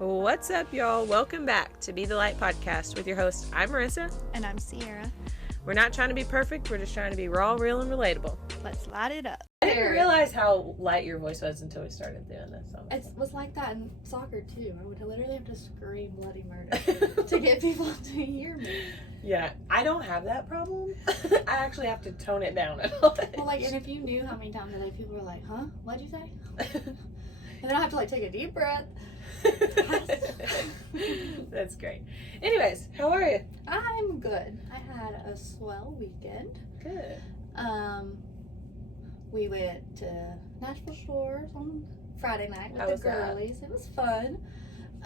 What's up, y'all? Welcome back to Be the Light podcast with your host. I'm Marissa. And I'm Sierra. We're not trying to be perfect. We're just trying to be raw, real, and relatable. Let's light it up. I didn't realize how light your voice was until we started doing this. It was like that in soccer, too. I would literally have to scream bloody murder to get people to hear me. Yeah, I don't have that problem. I actually have to tone it down a little bit. Well, and if you knew how many times today people were like, huh? What'd you say? And then I have to, take a deep breath. That's great. Anyways, how are you? I'm good. I had a swell weekend. Good. We went to Nashville Shores on Friday night with the girlies. It was fun.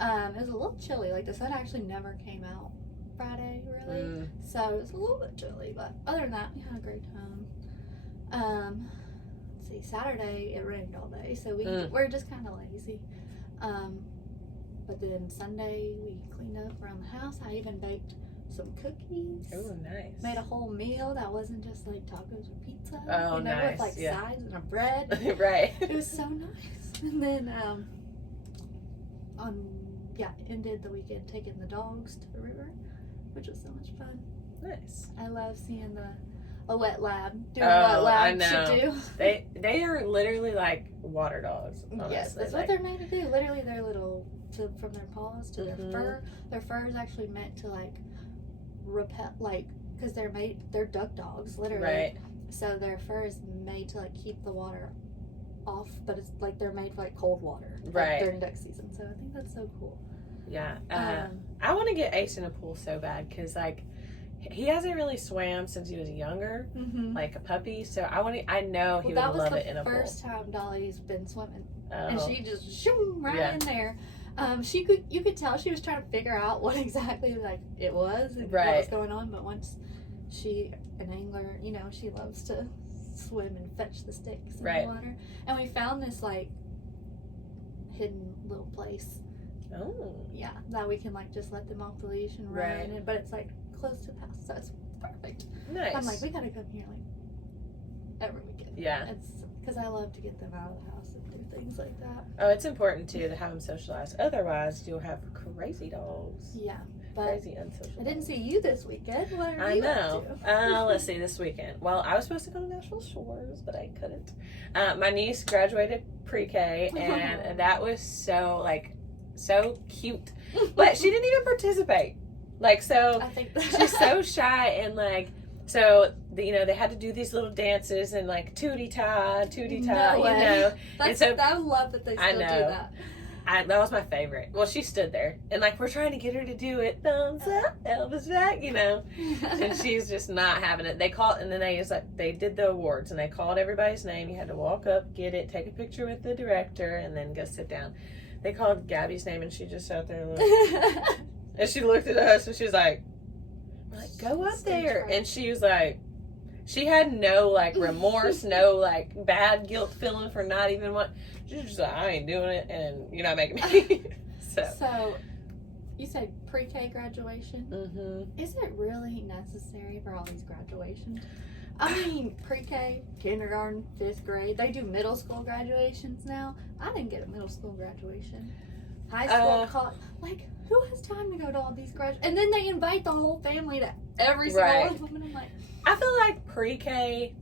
It was a little chilly. The sun actually never came out Friday, really. So it was a little bit chilly. But other than that, we had a great time. Let's see, Saturday it rained all day, so we're just kind of lazy. But then Sunday we cleaned up around the house. I even baked some cookies. Oh, nice. Made a whole meal that wasn't just tacos or pizza. Oh, nice. With sides and a bread. Right. It was so nice. And then ended the weekend taking the dogs to the river, which was so much fun. Nice. I love seeing a wet lab doing what lab should do. They are literally like water dogs. Honestly. Yes, that's what they're made to do. Literally, they're little from their paws to their fur. Their fur is actually meant to repel, because they're duck dogs, literally. Right. So their fur is made to keep the water off, but it's they're made for cold water, right, during duck season. So I think that's so cool. Yeah. I want to get Ace in a pool so bad because he hasn't really swam since he was younger, like a puppy. So I know he would love it in a pool. That was the first time Dolly's been swimming, oh. and she just in there. You could tell she was trying to figure out what exactly it was and what was going on. But once an angler, she loves to swim and fetch the sticks in the water. And we found this hidden little place. Oh. Yeah, that we can just let them off the leash and run. But it's close to the house, so it's perfect. Nice. I'm we gotta come here every weekend. Yeah. It's because I love to get them out of the house and do things like that. Oh, it's important too to have them socialized. Otherwise, you'll have crazy dogs. Yeah, but crazy unsocial. I didn't see you this weekend. What are you up to? Let's see, this weekend. Well, I was supposed to go to Nashville Shores, but I couldn't. My niece graduated pre-K, and that was so cute. But she didn't even participate. I think she's so shy and so they had to do these little dances and tootie ta, no way. And so I love that they still do that. That was my favorite. Well, she stood there and we're trying to get her to do it. Thumbs up, Elvis back, and she's just not having it. They called, and then they did the awards and they called everybody's name. You had to walk up, get it, take a picture with the director, and then go sit down. They called Gabby's name and she just sat there and looked. And she looked at us and she was like, go up there. And she was she had no remorse, no bad guilt feeling for not even she was just I ain't doing it and you're not making me. So you said pre-K graduation. Mm-hmm. Is it really necessary for all these graduations? I mean, pre-K, kindergarten, 5th grade, they do middle school graduations now. I didn't get a middle school graduation. High school, college, who has time to go to all these graduations? And then they invite the whole family to every single one of them, and I'm I feel like pre-K,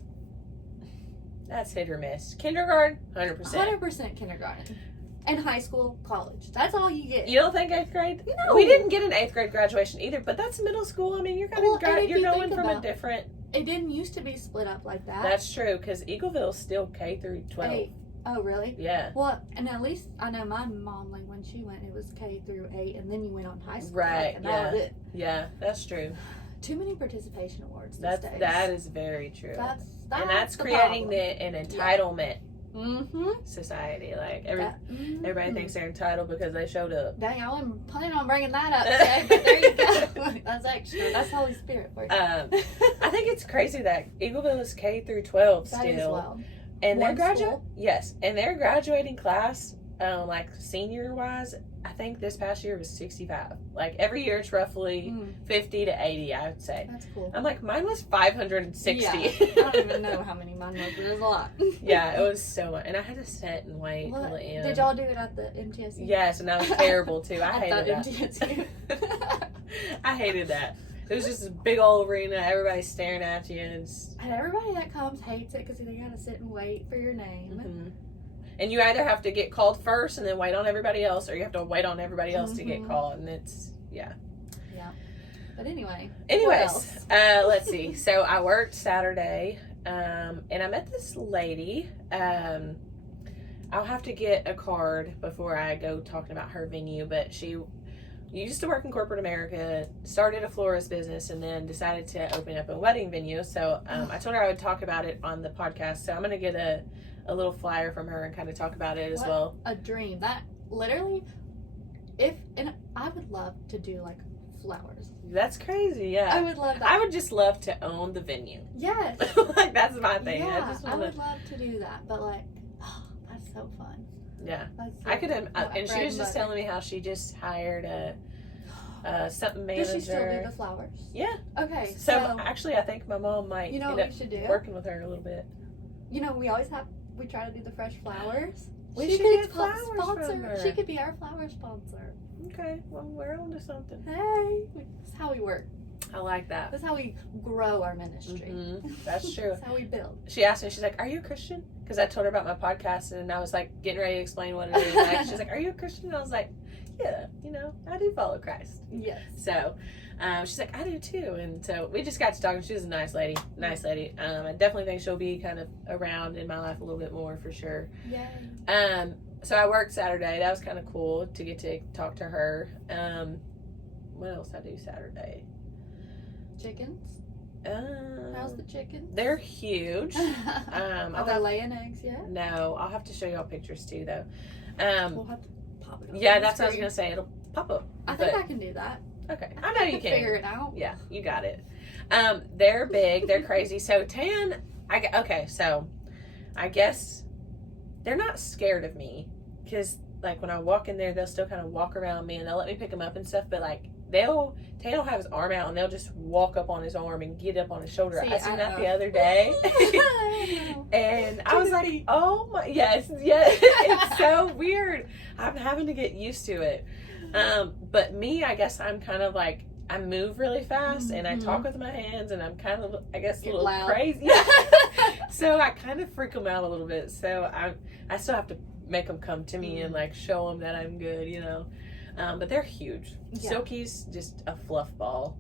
that's hit or miss. Kindergarten, 100%. 100% kindergarten. And high school, college. That's all you get. You don't think 8th grade? No. We didn't get an 8th grade graduation either, but that's middle school. I mean, you're you're going from a different... It didn't used to be split up like that. That's true, because Eagleville's still K through 12. Oh, really? Yeah. Well, and at least I know my mom, when she went, it was K through 8, and then you went on high school. Right, and that was it. Yeah, that's true. Too many participation awards these days. That is very true. That's creating an entitlement society. Everybody thinks they're entitled because they showed up. Dang, I wasn't planning on bringing that up today, but there you go. That's extra. That's Holy Spirit for you. I think it's crazy that Eagleville is K through 12 still. That is wild. And their graduating class like senior wise, I think this past year was 65. Like every year it's roughly 50 to 80, I would say. That's cool. I'm like, mine was 560. Yeah, I don't even know how many mine was, but it was a lot. Yeah, it was so much. And I had to sit and wait till the end. Did y'all do it at the MTSU? Yes, and that was terrible too. I hated that. MTSU. I hated that. It was just this big old arena, everybody's staring at you. And everybody that comes hates it because they gotta sit and wait for your name. Mm-hmm. And you either have to get called first and then wait on everybody else, or you have to wait on everybody else to get called. And it's, yeah. But anyways, let's see. So I worked Saturday, and I met this lady. I'll have to get a card before I go talking about her venue, but she used to work in corporate America, started a florist business, and then decided to open up a wedding venue. So I told her I would talk about it on the podcast. So I'm going to get a little flyer from her and kind of talk about it as well. A dream. That literally, and I would love to do like flowers. That's crazy, yeah. I would love that. I would just love to own the venue. Yes. Like, that's my thing. Yeah, I would love to do that, but like, that's so fun. Yeah. That's so I could, fun. and she was just telling me how she just hired something manager. Does she still do the flowers? Yeah. Okay. So actually, I think my mom might end up working with her a little bit. You know, we try to do the fresh flowers. We should get flowers from her. She could be our flower sponsor. Okay, well, we're on to something. Hey, that's how we work. I like that. That's how we grow our ministry. Mm-hmm. That's true. That's how we build. She asked me, she's like, "Are you a Christian?" Because I told her about my podcast, and I was like getting ready to explain what it is. Like, she's like, "Are you a Christian?" And I was like, "Yeah, I do follow Christ." Yes. So she's like, "I do too." And so we just got to talking. She was a nice lady. I definitely think she'll be kind of around in my life a little bit more for sure. Yeah. So I worked Saturday. That was kind of cool to get to talk to her. What else I do Saturday? Chickens. How's the chickens? They're huge. Are they laying eggs yet? No, I'll have to show y'all pictures too, though. We'll have to pop it up. Yeah, that's what I was gonna say. It'll pop up. I think I can do that. Okay, I know you can. Figure it out. Yeah, you got it. They're big. They're crazy. So so I guess they're not scared of me because like when I walk in there, they'll still kind of walk around me and they'll let me pick them up and stuff. But like Tan will have his arm out and they'll just walk up on his arm and get up on his shoulder. I seen that the other day. And I was like, oh my, yes. It's so weird. I'm having to get used to it. But me, I guess I'm kind of like, I move really fast and I talk with my hands and I'm kind of, I guess, a little crazy. So I kind of freak them out a little bit. So I still have to make them come to me and like show them that I'm good, but they're huge. Yeah. Silky's just a fluff ball.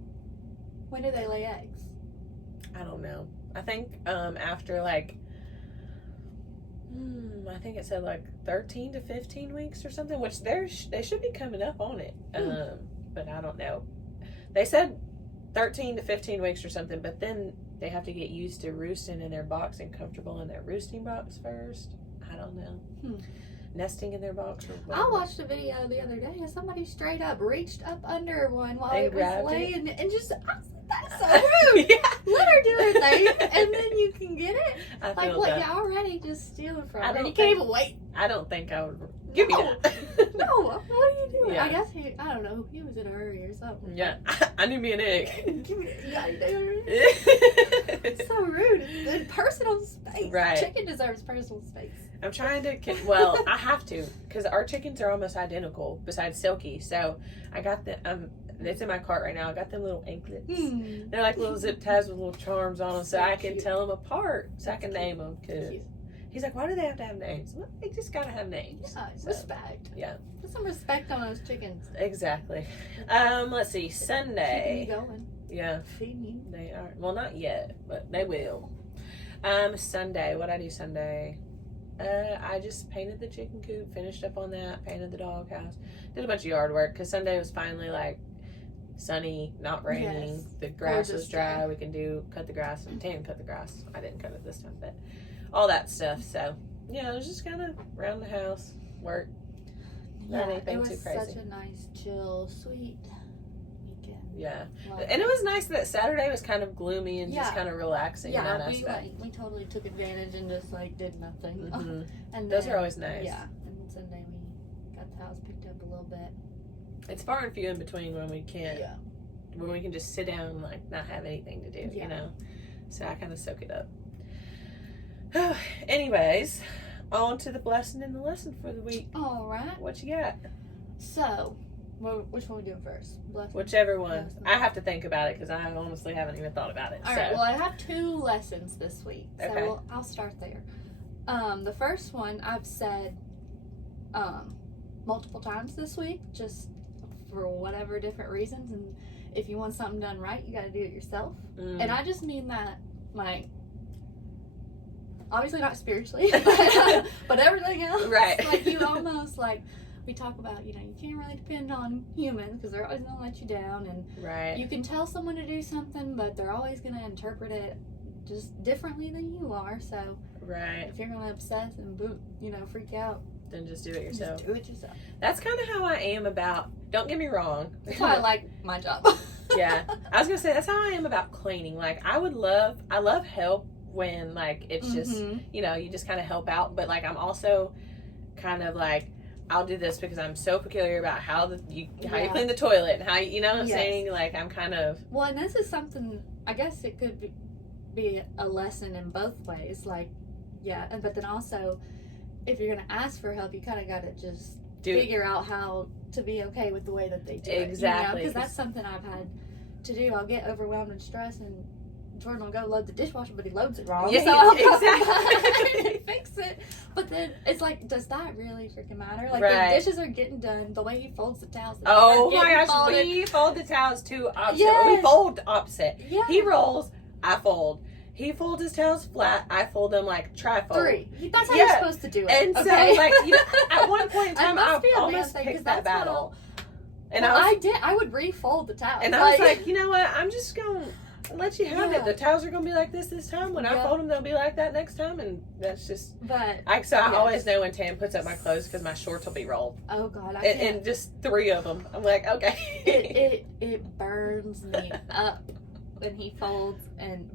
When do they lay eggs? I don't know. I think after like, I think it said like 13 to 15 weeks or something, which they should be coming up on it. But I don't know. They said 13 to 15 weeks or something, but then they have to get used to roosting in their box and comfortable in their roosting box first. I don't know. Nesting in their box or whatever. I watched a video the other day and somebody straight up reached up under one while it was laying and just, I was like, that's so rude. Let her do her thing and then you can get it. I like, feel what, that. you're already just stealing from her. You can't even wait. I don't think I would. Give me that. No, what are you doing? Yeah. I guess I don't know, he was in a hurry or something. Yeah, I knew me an egg. Give me that. It's so rude. It's personal space. Right. Chicken deserves personal space. I'm trying to, I have to, because our chickens are almost identical, besides Silky. So I got it's in my cart right now. I got them little anklets. They're like little zip ties with little charms on them, so I can tell them apart, so I can name them. Cause he's like, why do they have to have names? Well, they just gotta have names. Yeah, respect. Yeah. Put some respect on those chickens. Exactly. Let's see, Sunday. Keeping you going. Yeah. Feeding you. They are. Well, not yet, but they will. Sunday. What'd I do Sunday? I just painted the chicken coop, finished up on that, painted the doghouse, did a bunch of yard work because Sunday was finally like sunny, not raining. Yes. The grass was dry. Day. We can cut the grass and Tan cut the grass. I didn't cut it this time, but all that stuff. So yeah, it was just kind of around the house, work. Not anything too crazy. It was such a nice, chill, sweet weekend. Yeah, and it was nice that Saturday was kind of gloomy and just kind of relaxing. Yeah, we totally took advantage and just like did nothing. Mm-hmm. And those are always nice. Yeah, and Sunday we got the house picked up a little bit. It's far and few in between when we can't. Yeah. When we can just sit down and like not have anything to do, Yeah. you know. So I kind of soak it up. Anyways, on to the blessing and the lesson for the week. All right. What you got? So, which one we doing first? Blessing? Whichever one. Lesson. I have to think about it because I honestly haven't even thought about it. All right. Well, I have 2 lessons this week, so Okay. I'll start there. The first one I've said multiple times this week, just for whatever different reasons, and if you want something done right, you got to do it yourself. And I just mean that, like, obviously not spiritually, but everything else. Right. Like, you almost, like, we talk about, you can't really depend on humans because they're always going to let you down. And right. you can tell someone to do something, but they're always going to interpret it just differently than you are. So, right. if you're going to obsess and freak out, then just do it yourself. Just do it yourself. That's kind of how I am about, don't get me wrong. That's why I like my job. Yeah. I was going to say, that's how I am about cleaning. Like, I love help when, like, it's just, you just kind of help out. But, like, I'm also kind of, like, I'll do this because I'm so peculiar about how you clean the toilet and how, you know what I'm saying? Like, I'm kind of... Well, and this is something, I guess it could be a lesson in both ways. Like, but then also, if you're going to ask for help, you kind of got to just figure out how to be okay with the way that they do it. Exactly. Because that's something I've had to do. I'll get overwhelmed and stressed, and Jordan will go load the dishwasher, but he loads it wrong. Yeah, so I'll exactly. fix it. But then it's like, does that really freaking matter? Like, right. the dishes are getting done. The way he folds the towels. Oh my gosh, folded. we fold the towels too opposite. Yes. We fold opposite. Yeah. He rolls, I fold. He folds his towels flat, I fold them like trifold. 3. That's how you're supposed to do it. And okay? so, like, at one point in time, I almost thing, picked that battle. And I did. I would refold the towels. And I was like, you know what? I'm just going to let you have it. The towels are going to be like this time. When I fold them, they'll be like that next time. And that's just... But... I always know when Tam puts up my clothes because my shorts will be rolled. Oh, God. And just 3 of them. I'm like, okay. It burns me up when he folds.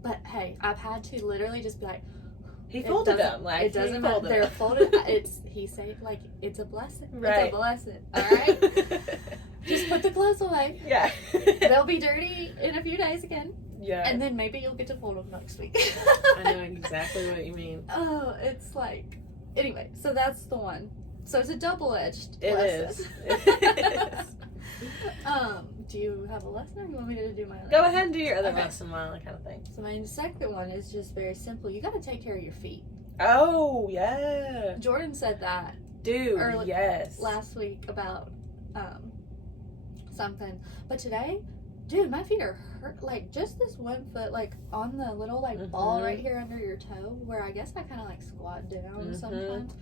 But, hey, I've had to literally just be like... He folded them. Like, it doesn't matter. They're folded. He said, like, it's a blessing. Right. It's a blessing. All right? Just put the clothes away. Yeah. They'll be dirty in a few days again. Yeah. And then maybe you'll get to fold them next week. I know exactly what you mean. Oh, it's like... Anyway, so that's the one. So it's a double-edged lesson. It is. Do you have a lesson, or do you want me to do my other? Go ahead and do your other lesson while I kind of think. So my second one is just very simple. You got to take care of your feet. Oh, yeah. Jordan said that. Dude, yes. Last week about something. But today, dude, my feet are hurt. Like, just this one foot, like, on the little, like, ball right here under your toe, where I guess I kind of, like, squat down sometimes.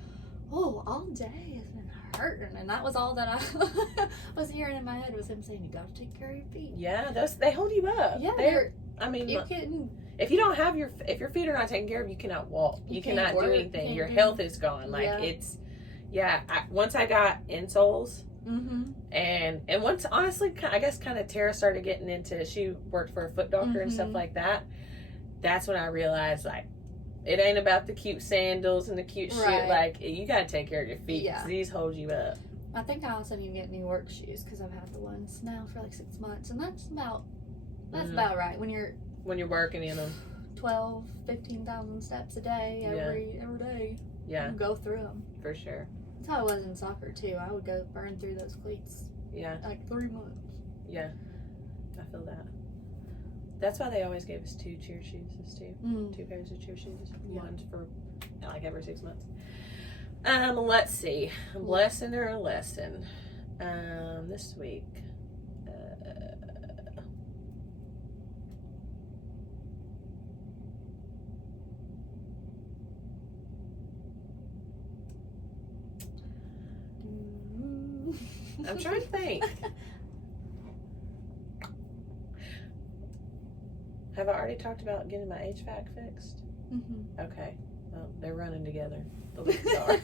Oh, all day has been hurting. And that was all that I was hearing in my head was him saying, you got to take care of your feet. Yeah, they hold you up. Yeah, if you don't have if your feet are not taken care of, you cannot walk. You cannot do anything. Your health is gone. Like, once I got insoles, and once, honestly, I guess kind of Tara started getting into, she worked for a foot doctor and stuff like that. That's when I realized, like, it ain't about the cute sandals and the cute shit. Like, you gotta take care of your feet. Yeah. These hold you up. I think I also need to get new work shoes because I've had the ones now for like 6 months, and that's about right when you're working in them. 12, 15,000 steps a day every day. Yeah, go through them for sure. That's how it was in soccer too. I would go burn through those cleats. Yeah, like 3 months. Yeah, I feel that. That's why they always gave us 2 cheer shoes, too. 2 pairs of cheer shoes. One for, like, every 6 months. Let's see. A blessing or a lesson? This week. I'm trying to think. Have I already talked about getting my HVAC fixed? Okay. Well, they're running together. The leaks are.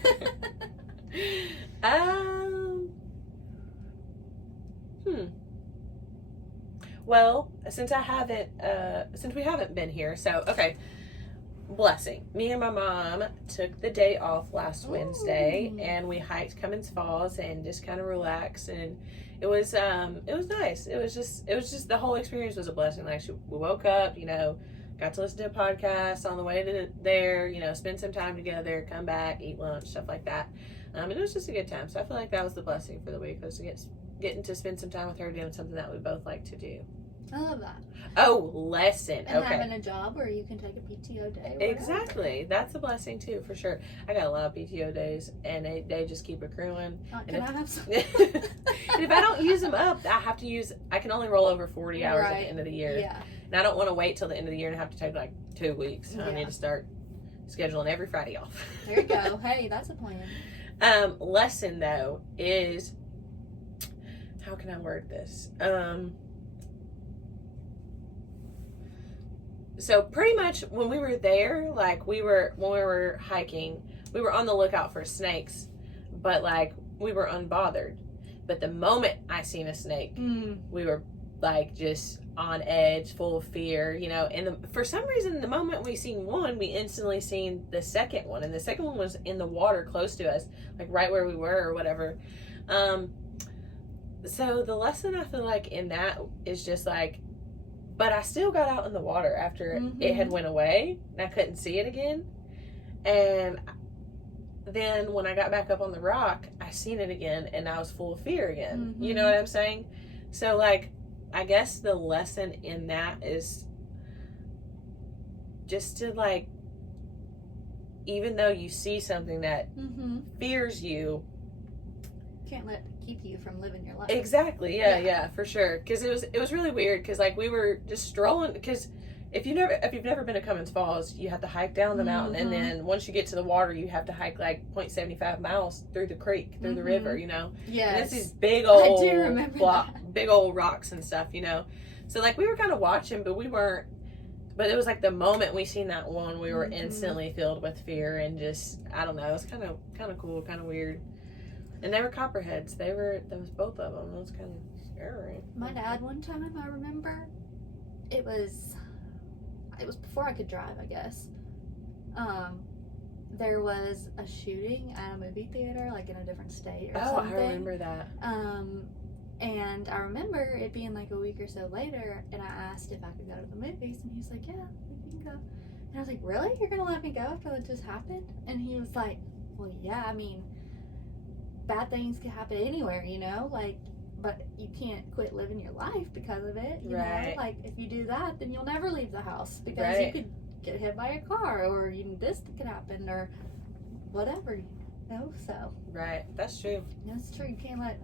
Well, since we haven't been here, so okay. blessing. Me and my mom took the day off last Wednesday, and we hiked Cummins Falls and just kind of relaxed, and it was nice. It was just the whole experience was a blessing. Like, we woke up, got to listen to a podcast on the way to there, spend some time together, come back, eat lunch, stuff like that. And it was just a good time. So I feel like that was the blessing for the week, was getting to spend some time with her, doing something that we both like to do. I love that. Oh, lesson. And okay. having a job where you can take a PTO day. Exactly. That's a blessing too, for sure. I got a lot of PTO days, and they just keep accruing. Can I have some? And if I don't use them up, I can only roll over 40 hours at the end of the year. Yeah. And I don't want to wait till the end of the year and have to take like 2 weeks. I need to start scheduling every Friday off. There you go. Hey, that's a plan. Lesson though is, how can I word this? So pretty much when we were there, like when we were hiking, we were on the lookout for snakes, but like we were unbothered. But the moment I seen a snake, we were like just on edge, full of fear, and for some reason, the moment we seen one, we instantly seen the second one, and the second one was in the water close to us, like right where we were or whatever. So the lesson I feel like in that is just like, but I still got out in the water after it had went away, and I couldn't see it again. And then when I got back up on the rock, I seen it again, and I was full of fear again. You know what I'm saying? So like, I guess the lesson in that is just to like, even though you see something that fears you, can't let it keep you from living your life. Exactly. Yeah, for sure. Because it was really weird. Because like we were just strolling. Because if you've never been to Cummins Falls, you have to hike down the mountain, and then once you get to the water, you have to hike like 0.75 miles through the creek, through the river. Yes. And it's these big old I do remember big old rocks and stuff. So like we were kind of watching, but we weren't. But it was like the moment we seen that one, we were instantly filled with fear, and just, I don't know, it was kind of cool, kind of weird. And they were copperheads. There was both of them. It was kind of scary. My dad, one time, I remember, it was before I could drive, I guess. There was a shooting at a movie theater, like in a different state or something. Oh, I remember that. And I remember it being like a week or so later, and I asked if I could go to the movies, and he's like, yeah, we can go. And I was like, really? You're going to let me go after that just happened? And he was like, well, yeah, I mean, bad things can happen anywhere, like, but you can't quit living your life because of it, you know? Like, if you do that, then you'll never leave the house, because you could get hit by a car, or this could happen, or whatever, so. Right, that's true. That's true. You can't let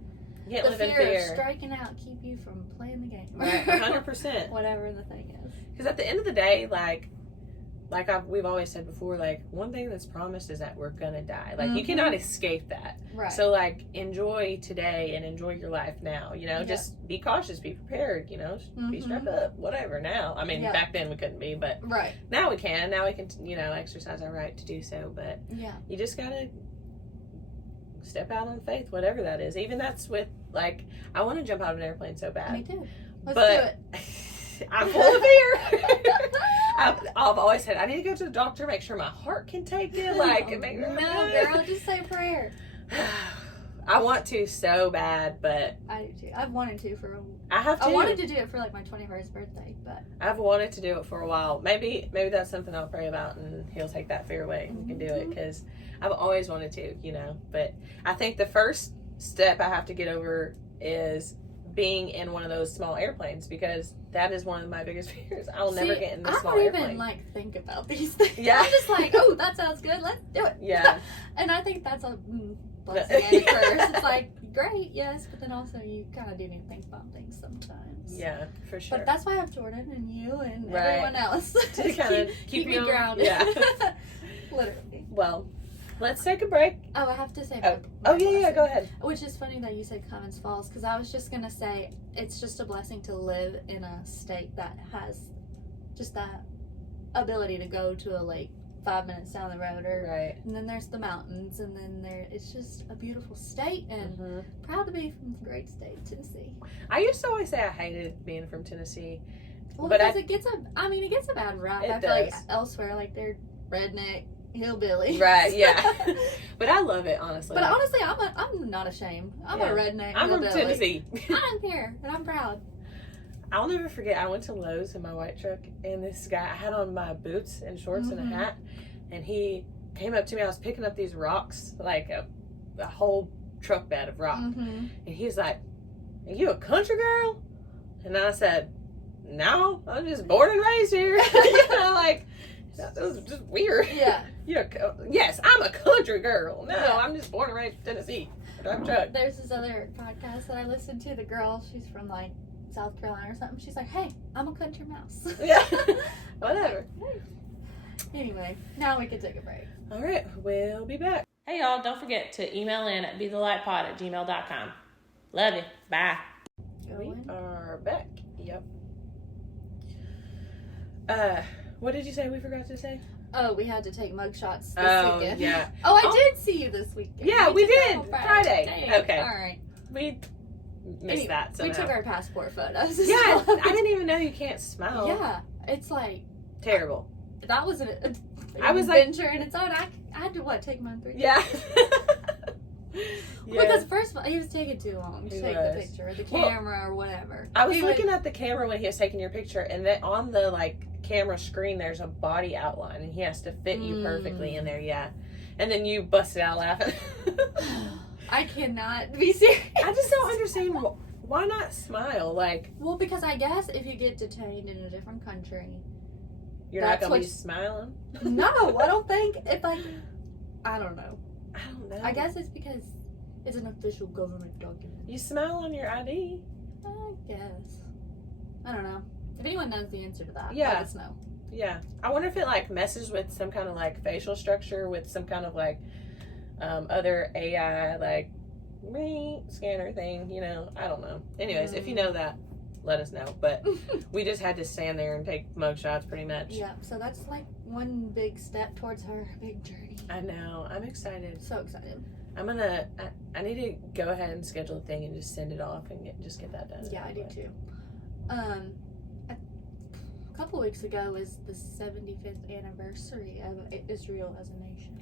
the fear in fear of striking out keep you from playing the game. Right, 100%. Whatever the thing is. Because at the end of the day, we've always said before, like, one thing that's promised is that we're gonna die. Like, you cannot escape that. Right. So, like, enjoy today and enjoy your life now. Just be cautious, be prepared. Be strapped up, whatever. Now, I mean, back then we couldn't be, but now we can. Now we can, exercise our right to do so. But you just gotta step out on faith, whatever that is. Even that's with, like, I want to jump out of an airplane so bad. Me too. Let's do it. I'm full of fear. I've always said I need to go to the doctor, make sure my heart can take it. Like, no, girl, just say a prayer. I want to so bad, but I do too. I've wanted to for. I wanted to do it for like my 21st birthday, but I've wanted to do it for a while. Maybe that's something I'll pray about, and He'll take that fear away and we can do it, because I've always wanted to, But I think the first step I have to get over is being in one of those small airplanes, because that is one of my biggest fears. I'll never get in the small airplane. I don't even think about these things. Yeah. I'm just like, oh, that sounds good. Let's do it. Yeah. And I think that's a blessing and a curse. It's like, great, yes, but then also you kind of do need to think about things sometimes. Yeah, for sure. But that's why I have Jordan and you and everyone else to kind of keep me grounded. Yeah. Literally. Well, let's take a break. Oh, I have to say. Yeah, go ahead. Which is funny that you said Cummins Falls, because I was just going to say it's just a blessing to live in a state that has just that ability to go to a lake 5 minutes down the road, and then there's the mountains, and then it's just a beautiful state, and proud to be from the great state, Tennessee. I used to always say I hated being from Tennessee. Well, because it gets a bad rap. I feel like elsewhere, like redneck, hillbilly. Right, yeah. But I love it, honestly. But honestly, I'm not ashamed. I'm a redneck, I'm from hillbilly. Tennessee. I don't care, and I'm proud. I'll never forget, I went to Lowe's in my white truck, and this guy, I had on my boots and shorts and a hat, and he came up to me. I was picking up these rocks, like a whole truck bed of rock. And he was like, "Are you a country girl?" And I said, "No, I'm just born and raised here." You know, like, that was just weird. Yeah. Yes, I'm a country girl. No, I'm just born and raised in Tennessee. I drive a truck. There's this other podcast that I listened to. The girl, she's from like South Carolina or something. She's like, "Hey, I'm a country mouse." Yeah. Whatever. Anyway, now we can take a break. All right, we'll be back. Hey, y'all, don't forget to email in at bethelightpod@gmail.com. Love you. Bye. We are back. Yep. What did you say we forgot to say? Oh, we had to take mugshots this weekend. Yeah. Oh, I did see you this weekend. Yeah, we did. Friday. Dang. Okay. All right. We missed that somehow. We took our passport photos. Yeah, I didn't even know you can't smile. Yeah, it's like terrible. That was an adventure in its own. I had to take mine 3 days. Yeah. Because first of all, he was taking too long to take the picture, or the camera, or whatever. I was looking at the camera when he was taking your picture, and then on the camera screen, there's a body outline, and he has to fit you perfectly in there. Yeah, and then you busted out laughing. I cannot be serious. I just don't understand why not smile. Well, because I guess if you get detained in a different country, you're not gonna be smiling. No, I don't think. I don't know. I don't know. I guess it's because it's an official government document. You smile on your ID. I guess. I don't know. If anyone knows the answer to that, let us know. Yeah. I wonder if it messes with some kind of facial structure with some kind of other AI scanner thing, I don't know. Anyways, if you know that, let us know. But we just had to stand there and take mug shots pretty much. Yeah, so that's one big step towards our big journey. I know. I'm excited. So excited. I need to go ahead and schedule a thing and just send it off and get that done. Yeah, I do too. A couple weeks ago was the 75th anniversary of Israel as a nation.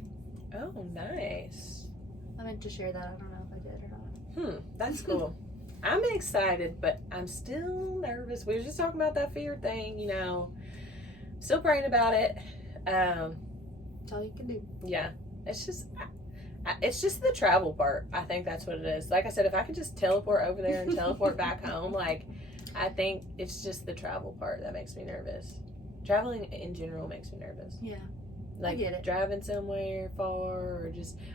Oh, nice. I meant to share that. I don't know if I did or not. That's cool. I'm excited, but I'm still nervous. We were just talking about that fear thing, Still praying about it. That's all you can do. Yeah. It's just the travel part. I think that's what it is. Like I said, if I could just teleport over there and teleport back home, I think it's just the travel part that makes me nervous. Traveling in general makes me nervous. Yeah. I get it. Driving somewhere far, or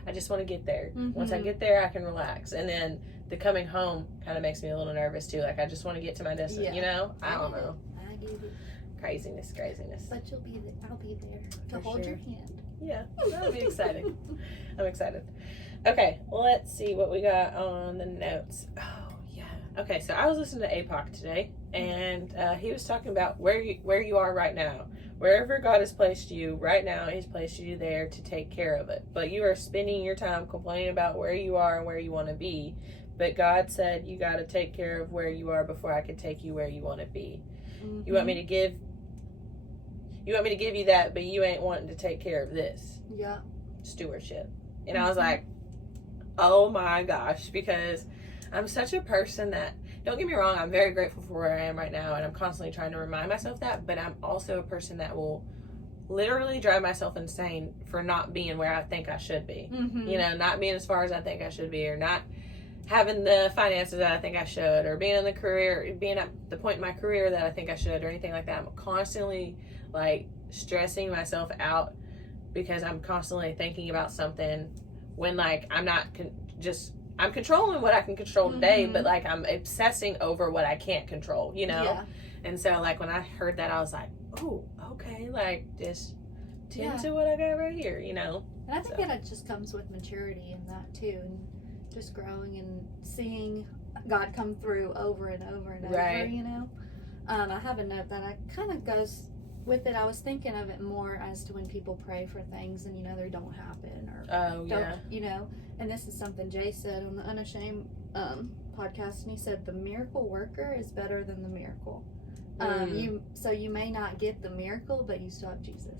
I just want to get there. Once I get there, I can relax. And then the coming home kind of makes me a little nervous too. I just want to get to my destination. I don't know. I get it. Craziness. But you'll be there. I'll be there to hold your hand. Yeah, that'll be exciting. I'm excited. Okay, let's see what we got on the notes. Oh, yeah. Okay, so I was listening to APOC today, and he was talking about where you are right now. Wherever God has placed you right now, He's placed you there to take care of it. But you are spending your time complaining about where you are and where you want to be. But God said you got to take care of where you are before I could take you where you want to be. You want me to give you that, but you ain't wanting to take care of this. Yeah. Stewardship. And I was like, oh my gosh, because I'm such a person that, don't get me wrong, I'm very grateful for where I am right now, and I'm constantly trying to remind myself that, but I'm also a person that will literally drive myself insane for not being where I think I should be. Not being as far as I think I should be, or not having the finances that I think I should, or being in the career, being at the point in my career that I think I should, or anything like that. I'm constantly stressing myself out because I'm constantly thinking about something when I'm not I'm controlling what I can control today, but I'm obsessing over what I can't control, Yeah. And so when I heard that, I was like, oh, okay, just tend to what I got right here, And I think it just comes with maturity in that too, and just growing and seeing God come through over and over and over, I have a note that kind of goes with it. I was thinking of it more as to when people pray for things and they don't happen, or don't, and this is something Jay said on the Unashamed podcast, and he said the miracle worker is better than the miracle. You may not get the miracle, but you still have Jesus.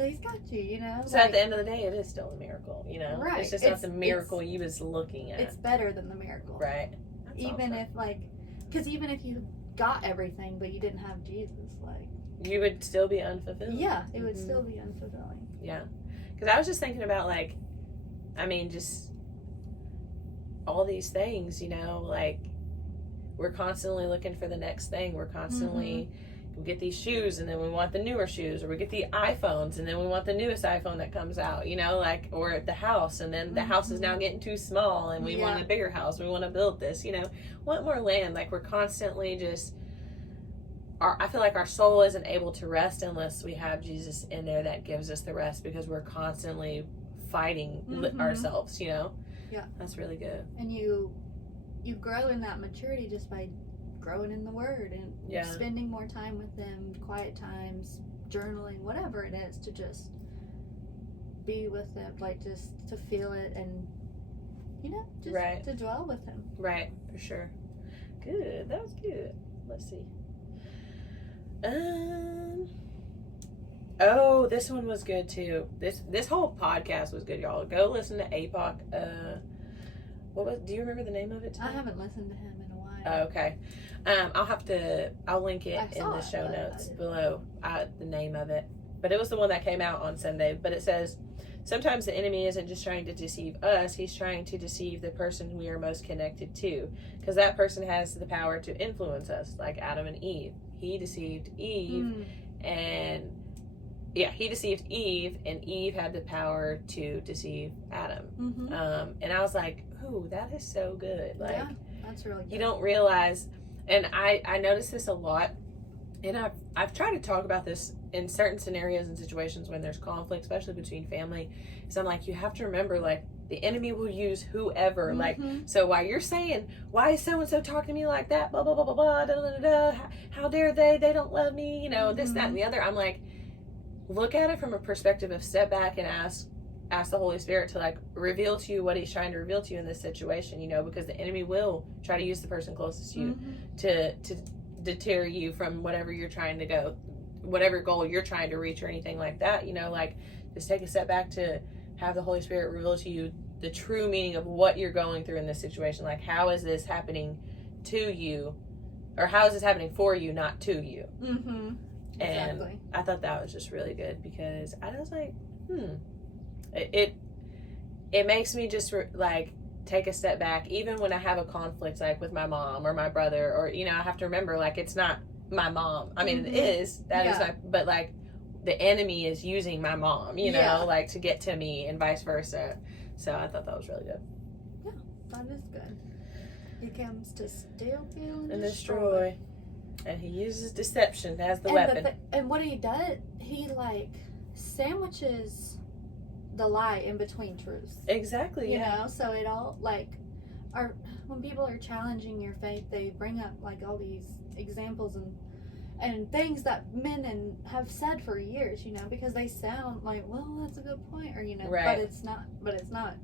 So he's got you, you know. So at the end of the day, it is still a miracle, you know. Right. It's just not the miracle you was looking at. It's better than the miracle. Right. That's even awesome. Because even if you got everything, but you didn't have Jesus, like. You would still be unfulfilled. Yeah, it would still be unfulfilling. Yeah. Because I was just thinking about, like, I mean, just all these things, you know, like, we're constantly looking for the next thing. We're constantly, we get these shoes and then we want the newer shoes, or we get the iPhones and then we want the newest iPhone that comes out, you know, like, or at the house, and then the house is now getting too small and we want a bigger house. We want to build this, you know, want more land. Like, we're constantly just, I feel like our soul isn't able to rest unless we have Jesus in there that gives us the rest, because we're constantly fighting ourselves, you know? Yeah. That's really good. And you grow in that maturity just by growing in the Word and spending more time with Him, quiet times, journaling, whatever it is, to just be with Him, like just to feel it and, you know, just to dwell with Him. Right, for sure. Good. That was good. Let's see. Oh, this one was good too. This whole podcast was good, y'all. Go listen to APOC. Do you remember the name of it today? I haven't listened to him in a while. Oh, okay. I'll link it in the show notes below, the name of it. But it was the one that came out on Sunday. But it says, sometimes the enemy isn't just trying to deceive us, he's trying to deceive the person we are most connected to. Because that person has the power to influence us, like Adam and Eve. He deceived Eve, and he deceived Eve, and Eve had the power to deceive Adam. And I was like, ooh, that is so good. Like, yeah, that's really good. You don't realize, and I notice this a lot, and I've tried to talk about this in certain scenarios and situations when there's conflict, especially between family. So I'm like, you have to remember, like, the enemy will use whoever. Like, so while you're saying, why is so-and-so talking to me like that, blah, blah, blah, blah, blah, da, da, da, da, how dare they don't love me, you know, this, that, and the other. I'm like, look at it from a perspective of step back and ask the Holy Spirit to, like, reveal to you what he's trying to reveal to you in this situation, you know, because the enemy will try to use the person closest to you to deter you from whatever you're trying to go, whatever goal you're trying to reach or anything like that, you know. Like, just take a step back to have the Holy Spirit reveal to you the true meaning of what you're going through in this situation. Like, how is this happening to you, or how is this happening for you, not to you? And Exactly. I thought that was just really good, because I was like, it makes me just like take a step back, even when I have a conflict, like with my mom or my brother, or, you know, I have to remember, like, it's not my mom. I mean, it is, that is my, but, like, the enemy is using my mom, you know, like, to get to me, and vice versa. So I thought that was really good. Yeah, that is good. He comes to steal, kill, and destroy. And he uses deception as the weapon. And what he does, he, like, sandwiches the lie in between truths. Exactly. You know, so it all, like, when people are challenging your faith, they bring up, like, all these examples and things that men have said for years, you know, because they sound like, well, that's a good point, or, you know, but it's not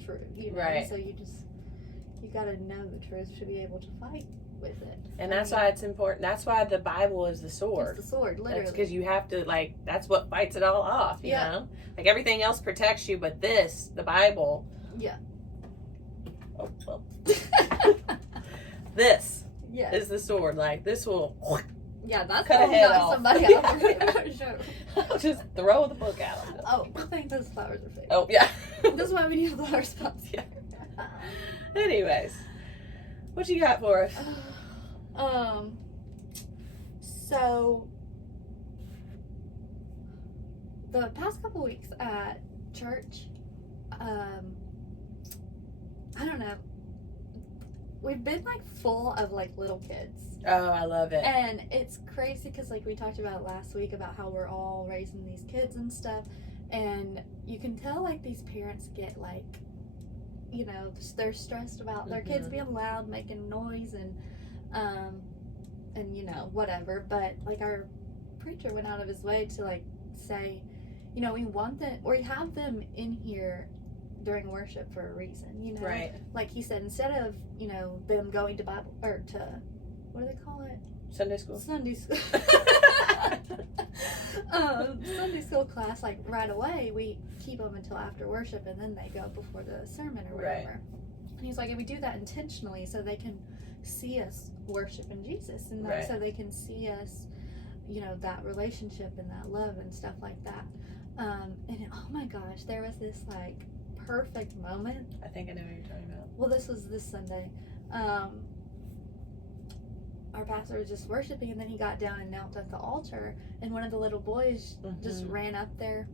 true, you know. So you gotta know the truth to be able to fight with it. And that's why it's important. That's why the Bible is the sword. It's the sword, literally. That's because you have to, like, that's what fights it all off, you know? Like, everything else protects you, but the Bible. Yeah. Oh, well. This is the sword. Like, this will... Yeah, that's cut a head off. Somebody else. I'll just throw the book out. Oh, I think those flowers are fake. Oh, yeah. That's why we need flower spots. Yeah. Anyways, what you got for us? So the past couple weeks at church, I don't know, we've been, like, full of, like, little kids. Oh, I love it. And it's crazy because, like, we talked about last week about how we're all raising these kids and stuff, and you can tell, like, these parents get, like, you know, they're stressed about their kids being loud, making noise, and you know, whatever. But, like, our preacher went out of his way to, like, say, you know, we want them, or we have them in here during worship for a reason, you know. Right. Like he said, instead of, you know, them going to Bible, or to, what do they call it? Sunday school. Sunday school. Sunday school class, like right away, we keep them until after worship, and then they go before the sermon or whatever. Right. And he's like, and we do that intentionally so they can see us worshiping Jesus, and right. so they can see us, you know, that relationship and that love and stuff like that. And oh my gosh, there was this like perfect moment. I think I know what you're talking about. Well, this was this Sunday. Our pastor was just worshiping, and then he got down and knelt at the altar, and one of the little boys just ran up there,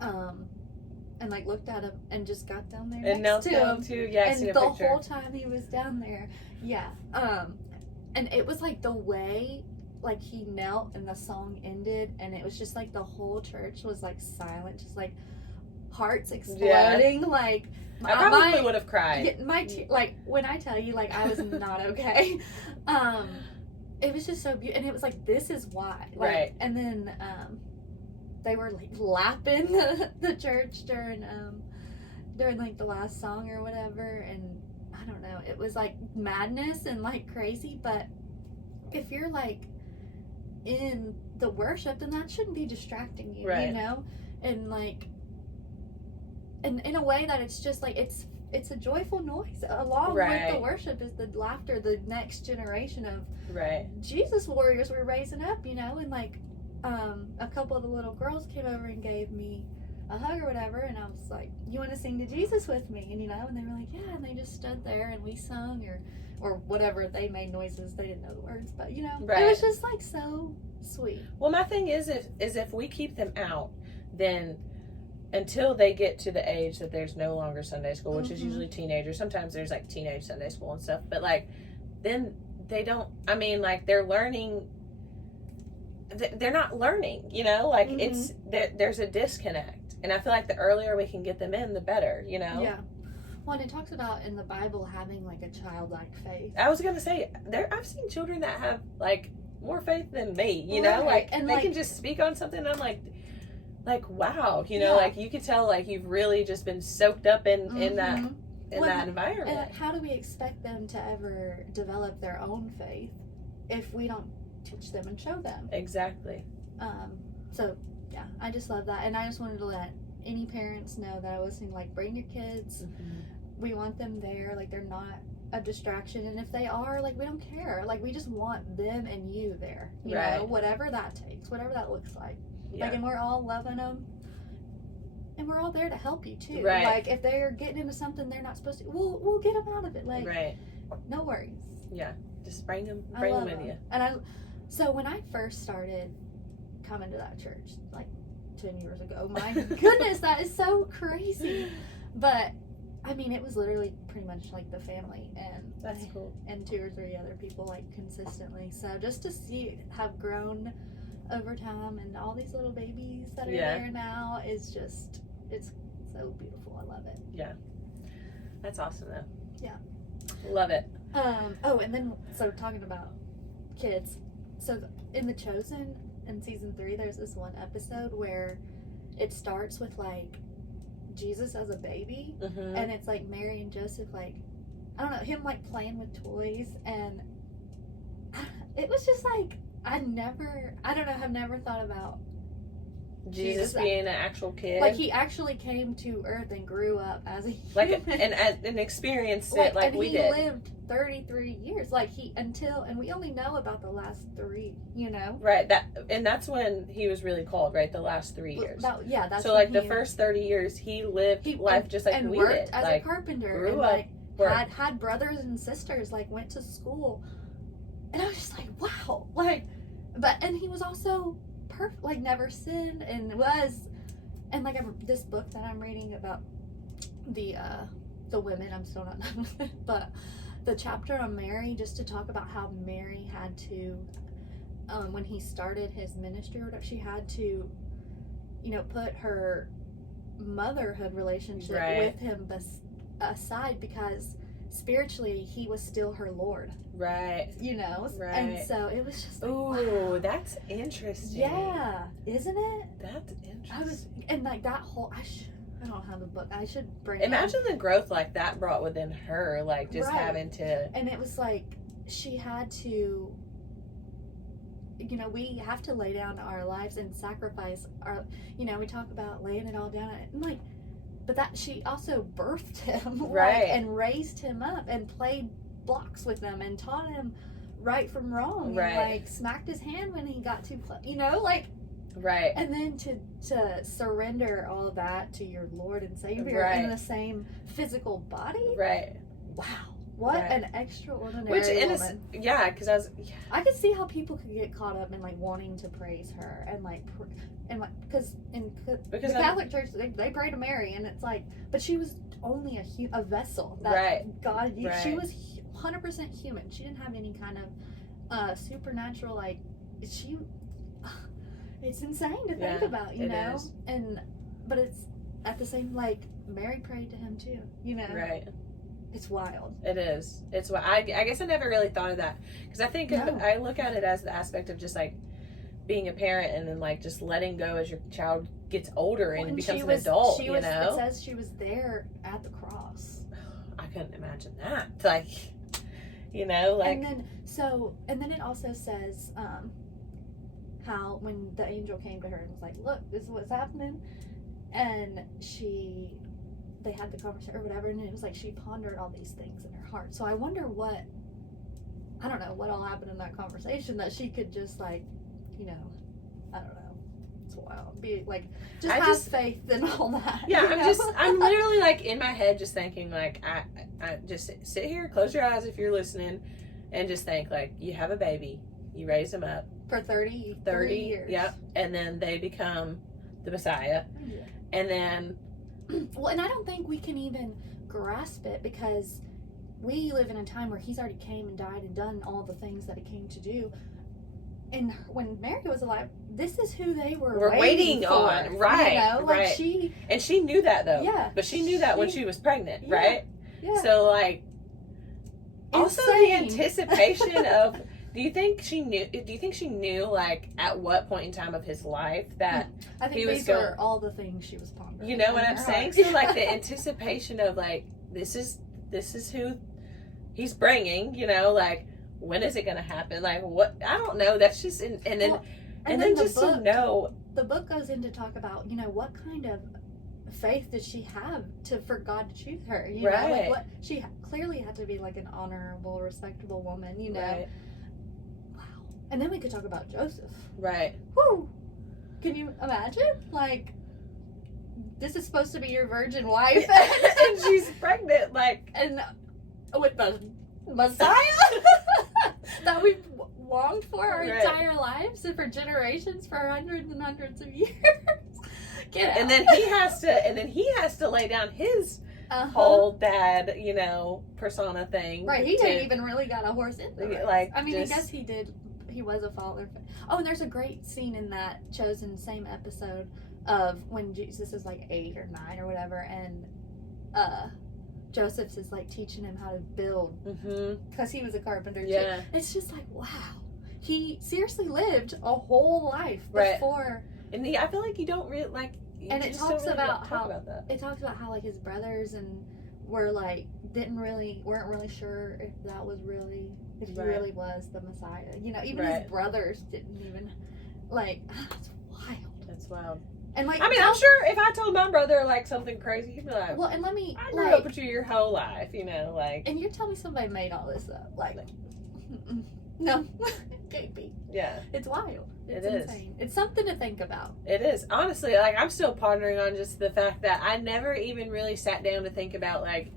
and like looked at him and just got down there and knelt down too. Yeah, and the whole time he was down there, yeah. And it was like the way like he knelt and the song ended, and it was just like the whole church was like silent, just like hearts exploding, yeah. Like. I probably would have cried. Like when I tell you, like I was not okay. It was just so beautiful, and it was like, this is why. Like, right. And then they were like lapping the church during like the last song or whatever, and I don't know. It was like madness and like crazy, but if you're like in the worship, then that shouldn't be distracting you, right. You know, and like. And in a way that it's just like it's a joyful noise along right. with the worship is the laughter. The next generation of right. Jesus warriors were raising up, you know, and like a couple of the little girls came over and gave me a hug or whatever, and I was like, you want to sing to Jesus with me? And you know, and they were like, yeah, and they just stood there and we sung or whatever. They made noises, they didn't know the words, but you know, right. It was just like so sweet. Well, my thing is if we keep them out, then until they get to the age that there's no longer Sunday school, which is usually teenagers. Sometimes there's like teenage Sunday school and stuff, but like then they don't, I mean, like they're learning, they're not learning, you know, like it's there's a disconnect, and I feel like the earlier we can get them in, the better, you know. Yeah. Well, and it talks about in the Bible having like a childlike faith. I was gonna say I've seen children that have like more faith than me, you know, like and they can just speak on something, and I'm like wow, you know, like you could tell like you've really just been soaked up in that that environment. And how do we expect them to ever develop their own faith if we don't teach them and show them? Exactly. So yeah, I just love that, and I just wanted to let any parents know that I was saying, like, bring your kids. We want them there. Like, they're not a distraction, and if they are, like, we don't care. Like, we just want them and you there. You know, whatever that takes, whatever that looks like. Yeah. Like, and we're all loving them, and we're all there to help you too. Right. Like, if they're getting into something they're not supposed to, we'll get them out of it. Like, no worries. Yeah, just bring them with you. And so when I first started coming to that church, like 10 years ago, my goodness, that is so crazy. But I mean, it was literally pretty much like the family, and that's cool. And 2 or 3 other people, like, consistently. So just to see it have grown over time, and all these little babies that are there now is just, it's so beautiful. I love it. Yeah, that's awesome though. Yeah, love it. Oh, and then so talking about kids, so in The Chosen in season 3, there's this one episode where it starts with like Jesus as a baby, and it's like Mary and Joseph, like, I don't know, him like playing with toys, and it was just like, I've never thought about Jesus being an actual kid. Like, he actually came to Earth and grew up as a human. Like, and experienced it like we did. And he lived 33 years. Like, and we only know about the last 3, you know? Right, that's when he was really called, right? The last 3 years. That's so, like, the first 30 years, he lived life just like we did. And worked as a carpenter. Grew up. Like, had brothers and sisters, like, went to school. And I was just like, wow. Like, and he was also perfect, like, never sinned, and like, this book that I'm reading about the women, I'm still not done with it, but the chapter on Mary, just to talk about how Mary had to, when he started his ministry or whatever, she had to, you know, put her motherhood relationship with him aside, because spiritually he was still her Lord. Right. You know? Right. And so it was just like, ooh, wow. That's interesting. Yeah. Isn't it? That's interesting. And like that whole, I don't have a book. I should bring Imagine the growth like that brought within her, like just having to. And it was like, she had to you know, we have to lay down our lives and sacrifice our, you know, we talk about laying it all down. And like, but that she also birthed him, right, like, and raised him up and played blocks with him and taught him right from wrong, right, and like smacked his hand when he got too close, you know, like, right, and then to surrender all that to your Lord and Savior right, in the same physical body, right. Wow, what right. an extraordinary woman. Yeah, because I could see how people could get caught up in like wanting to praise her and like because in the Catholic Church they pray to Mary, and it's like, but she was only a vessel that right, God used. Right. She was 100% human. She didn't have any kind of supernatural, like, she, it's insane to think about, you know, is. But it's at the same, like, Mary prayed to him too, you know, right. It's wild. It is. It's what I guess I never really thought of that, because I think I look at it as the aspect of just like being a parent, and then like just letting go as your child gets older and becomes an adult. You know, it says she was there at the cross. I couldn't imagine that. Like, you know, like, and then it also says how when the angel came to her and was like, "Look, this is what's happening," and they had the conversation or whatever, and it was like she pondered all these things in her heart. So I wonder I don't know what all happened in that conversation that she could just, like, you know, I don't know. It's wild. Be like, have faith and all that. Yeah, you know? I'm literally like in my head just thinking like, I just sit here, close your eyes if you're listening, and just think like, you have a baby, you raise them up for 30 years. Yep. And then they become the Messiah. Yeah. And then, well, and I don't think we can even grasp it, because we live in a time where he's already came and died and done all the things that he came to do. And when Mary was alive, this is who they were waiting for, on. Right. You know? Like, right. And she knew that though. Yeah. But she knew that when she was pregnant, yeah, right? Yeah. So like, also the anticipation of, do you think she knew like at what point in time of his life that I think these were all the things she was pondering. You know what I'm saying? So like the anticipation of like, this is who he's bringing, you know, like, when is it going to happen? Like, what? I don't know. That's just, and then just to know. The book goes in to talk about, you know, what kind of faith did she have for God to choose her? You know, like, what she clearly had to be like an honorable, respectable woman, you know. Right. Wow. And then we could talk about Joseph. Right. Woo! Can you imagine? Like, this is supposed to be your virgin wife, and she's pregnant, like, and with the Messiah that we've longed for our entire lives and for generations, for hundreds and hundreds of years. And then he has to lay down his whole dad, you know, persona thing. Right, he hadn't even really got a horse in the race. Like, I mean, I guess he did. He was a father. Oh, and there's a great scene in that chosen same episode of when Jesus is like 8 or 9 or whatever, and Joseph is like teaching him how to build, because he was a carpenter too. Yeah. It's just like, wow, he seriously lived a whole life before. And I feel like you don't really like. And it talks about how like his brothers and were like weren't really sure if that was really, if he really was the Messiah. You know, even his brothers didn't even, like, that's wild. That's wild. And like, I mean, I'm sure if I told my brother like something crazy, he'd be like, well, and let me, I grew up with you your whole life, you know, like. And you're telling me somebody made all this up, like no, it can't be. Yeah, it's wild. It's insane. It's something to think about. It is, honestly. Like, I'm still pondering on just the fact that I never even really sat down to think about like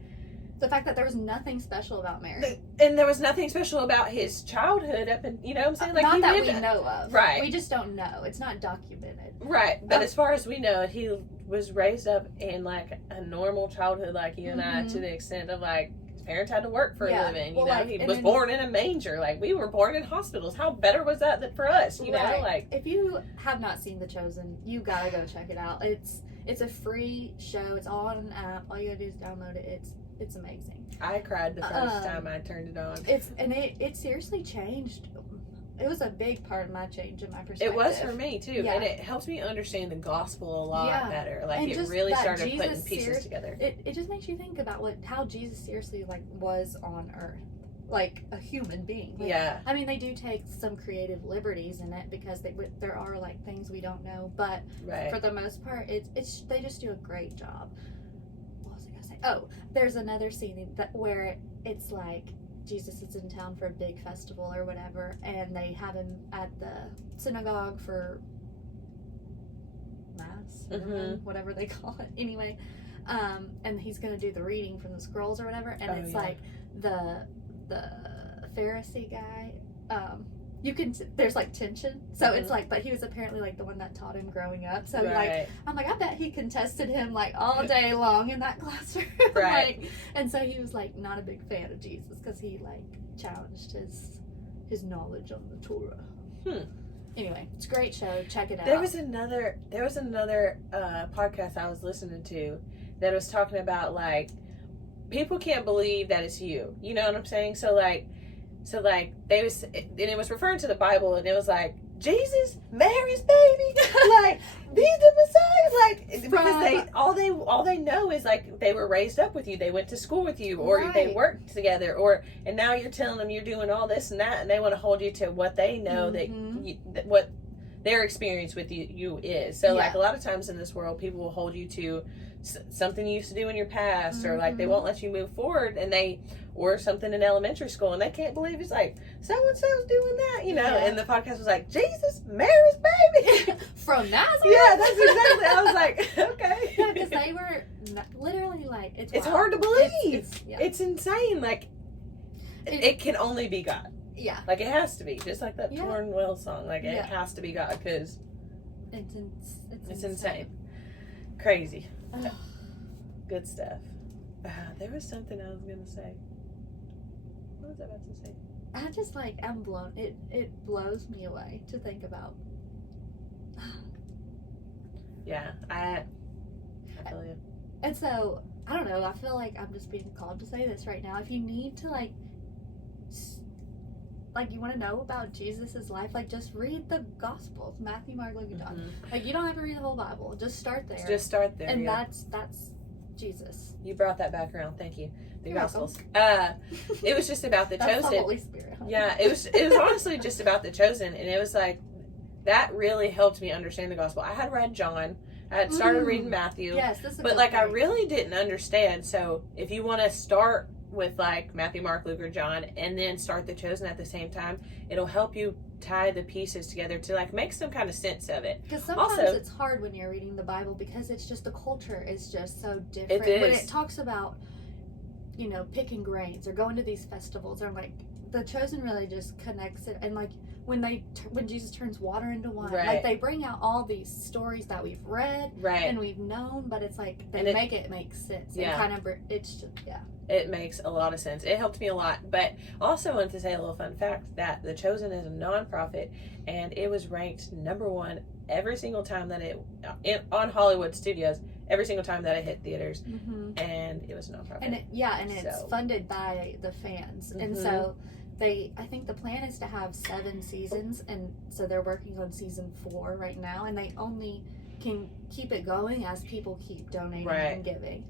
the fact that there was nothing special about Mary, and there was nothing special about his childhood up and, you know what I'm saying, like, not that we know of. Right, we just don't know. It's not documented. Right, but as far as we know, he was raised up in like a normal childhood, like you and I, to the extent of like his parents had to work for a living. You know, like, he was born in a manger. Like, we were born in hospitals. How better was that for us? You know, like, if you have not seen The Chosen, you gotta go check it out. It's a free show. It's all on an app. All you gotta do is download it. It's amazing. I cried the first time I turned it on. It seriously changed. It was a big part of my change in my perspective. It was for me too, and it helps me understand the gospel a lot better. Like, and it really started putting pieces together. It just makes you think about how Jesus seriously like was on earth. like a human being. Like, yeah. I mean, they do take some creative liberties in it because there are like things we don't know, but Right. for the most part, it's they just do a great job. What was I gonna say? Oh, there's another scene where it's like Jesus is in town for a big festival or whatever, and they have him at the synagogue for mass, whatever they call it. Anyway, and he's gonna do the reading from the scrolls or whatever, and it's like the Pharisee guy. You can there's like tension, so it's like, but he was apparently like the one that taught him growing up. So like, I'm like, I bet he contested him like all day long in that classroom. Right. Like, and so he was like not a big fan of Jesus because he like challenged his knowledge on the Torah. Anyway, it's a great show. Check it out. There was another podcast I was listening to that was talking about like people can't believe that it's you. You know what I'm saying? So like they was, and it was referring to the Bible, and it was like Jesus, Mary's baby, like these the Messiah, like because all they know is like they were raised up with you, they went to school with you, or they worked together, and now you're telling them you're doing all this and that, and they want to hold you to what they know that what their experience with you is. So like a lot of times in this world, people will hold you to something you used to do in your past, or like they won't let you move forward, or something in elementary school, and they can't believe it's like so-and-so's doing that, you know. And the podcast was like, Jesus, Mary's baby from Nazareth. Yeah, that's exactly. I was like, okay. Yeah, because they were literally like, it's hard to believe. It's insane. Like it can only be God. Yeah, like it has to be, just like that Torn Will song. Like it has to be God, because it's insane. Crazy. Good stuff. There was something I was gonna say. What was I about to say? I just like, I'm blown. It blows me away to think about. Yeah, I feel you. And so I don't know. I feel like I'm just being called to say this right now. If you need to like you want to know about Jesus's life, like just read the Gospels, Matthew, Mark, Luke, and John. Like you don't have to read the whole Bible. Just start there. And that's Jesus. You brought that back around. Thank you. The You're Gospels. It was just about the that's chosen. The Holy Spirit. Yeah, it was honestly just about the chosen, and it was like that really helped me understand the Gospel. I had read John. I had started reading Matthew. Yes, this is but like I really didn't understand. So if you want to start with like Matthew, Mark, Luke, or John, and then start the chosen at the same time, it'll help you tie the pieces together to like make some kind of sense of it. Because sometimes it's hard when you're reading the Bible, because it's just, the culture is just so different. It is. When it talks about, you know, picking grains or going to these festivals, or like the chosen really just connects it. And like when Jesus turns water into wine, like they bring out all these stories that we've read and we've known, but it's like they make it make sense. And kind of, it's just, it makes a lot of sense. It helped me a lot. But also wanted to say a little fun fact that The Chosen is a nonprofit, and it was ranked #1 every single time that on Hollywood Studios, every single time that it hit theaters, and it was a nonprofit. And it's funded by the fans, and so I think the plan is to have 7 seasons, and so they're working on season 4 right now, and they only can keep it going as people keep donating and giving.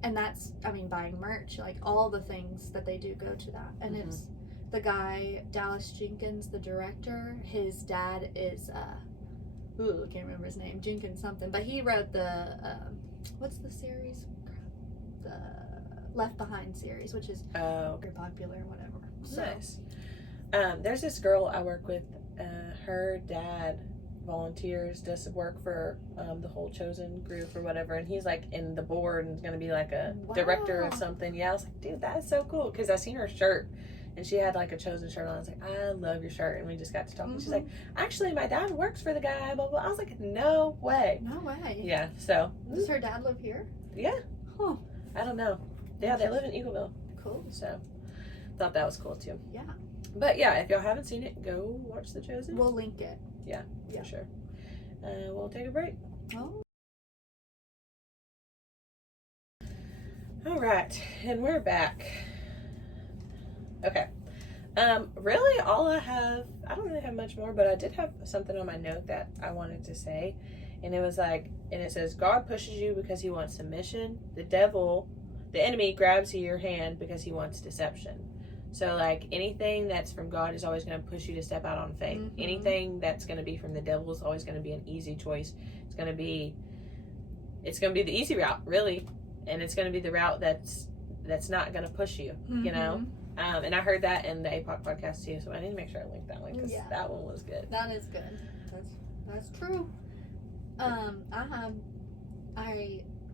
And that's, I mean, buying merch, like all the things that they do go to that. And it's the guy, Dallas Jenkins, the director, his dad is, I can't remember his name, Jenkins something, but he wrote the, what's the series? The Left Behind series, which is very popular, whatever. So. Nice. There's this girl I work with, her dad volunteers, does work for the whole Chosen group or whatever, and he's like in the board and going to be like a director or something. Yeah, I was like, dude, that is so cool, because I seen her shirt and she had like a Chosen shirt on. I was like, I love your shirt, and we just got to talking. She's like, actually my dad works for the guy, blah blah. I was like, no way. Yeah. So does her dad live here? Yeah. I don't know. Yeah, they live in Eagleville. Cool. So thought that was cool too. Yeah. But yeah, if y'all haven't seen it, go watch The Chosen. We'll link it. Yeah, for sure. We'll take a break. Oh. All right, and we're back. Okay. Really, all I don't really have much more, but I did have something on my note that I wanted to say, and it was like, and it says, God pushes you because he wants submission. The devil the enemy grabs your hand because he wants deception. So, like, anything that's from God is always going to push you to step out on faith. Mm-hmm. Anything that's going to be from the devil is always going to be an easy choice. It's going to be the easy route, really. And it's going to be the route that's not going to push you, you know? And I heard that in the APOC podcast, too, so I need to make sure I link that one, because that one was good. That is good. That's true.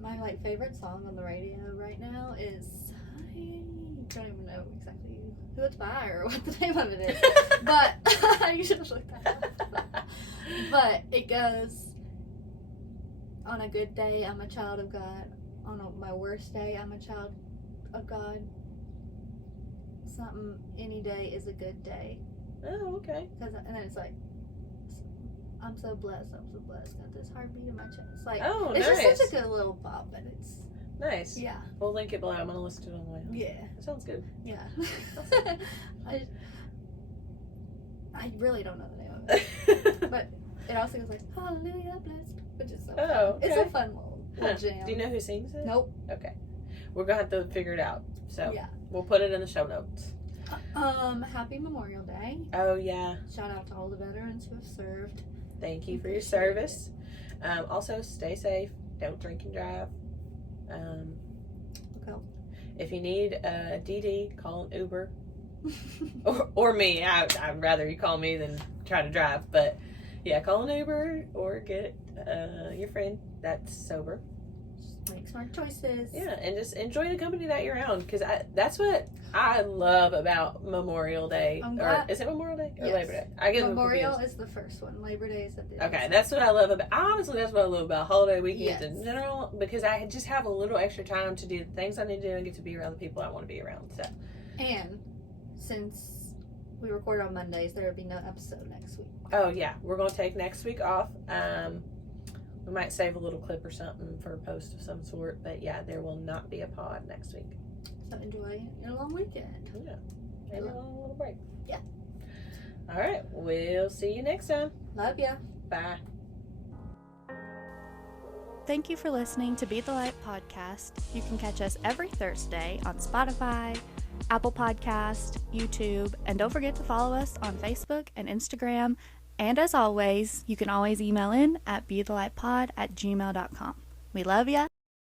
My, like, favorite song on the radio right now is, I don't even know exactly who it's by or what the name of it is, but you should have looked that up. But it goes, on a good day, I'm a child of God. On my worst day, I'm a child of God. Something, any day is a good day. Oh, okay. And then it's like, I'm so blessed, got this heartbeat in my chest. Like, it's just such a good little pop, and it's nice. Yeah. We'll link it below. I'm gonna listen to it on the way home. Yeah. That sounds good. Yeah. I really don't know the name of it, but it also goes like Hallelujah, blessed, which is so fun. Okay. It's a fun little jam. Do you know who sings it? Nope. Okay. We're gonna have to figure it out. So yeah, we'll put it in the show notes. Happy Memorial Day. Oh yeah. Shout out to all the veterans who have served. Thank you for your service. Also, stay safe. Don't drink and drive. Okay. If you need a DD, call an Uber. or me. I'd rather you call me than try to drive. But yeah, call an Uber or get your friend that's sober. Just make smart choices. Yeah, and just enjoy the company that you're around, because that's what I love about Memorial Day. Or is it Memorial Day or Labor Day? I get Memorial is the first one. Labor Day is the business. Okay, that's what I love about. Honestly, that's what I love about holiday weekends in general, because I just have a little extra time to do the things I need to do and get to be around the people I want to be around. So, and since we record on Mondays, there will be no episode next week. Oh yeah, we're gonna take next week off. We might save a little clip or something for a post of some sort, but yeah, there will not be a pod next week. So enjoy your long weekend. Yeah, maybe a little break. Yeah. All right, we'll see you next time. Love ya. Bye. Thank you for listening to Be the Light podcast. You can catch us every Thursday on Spotify, Apple Podcast, YouTube, and don't forget to follow us on Facebook and Instagram. And as always, you can always email in at bethelightpod@gmail.com. We love ya.